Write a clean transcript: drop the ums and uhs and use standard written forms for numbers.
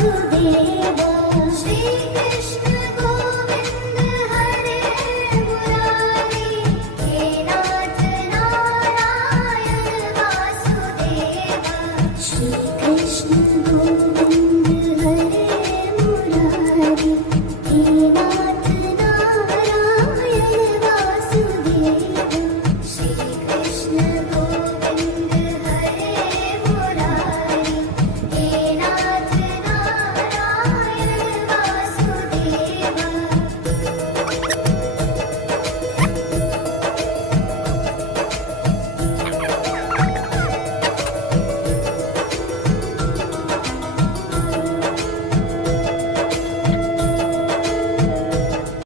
वासुदेव श्री कृष्ण गोविंद हरे मुरारी हे नाथ नारायण वासुदेव श्री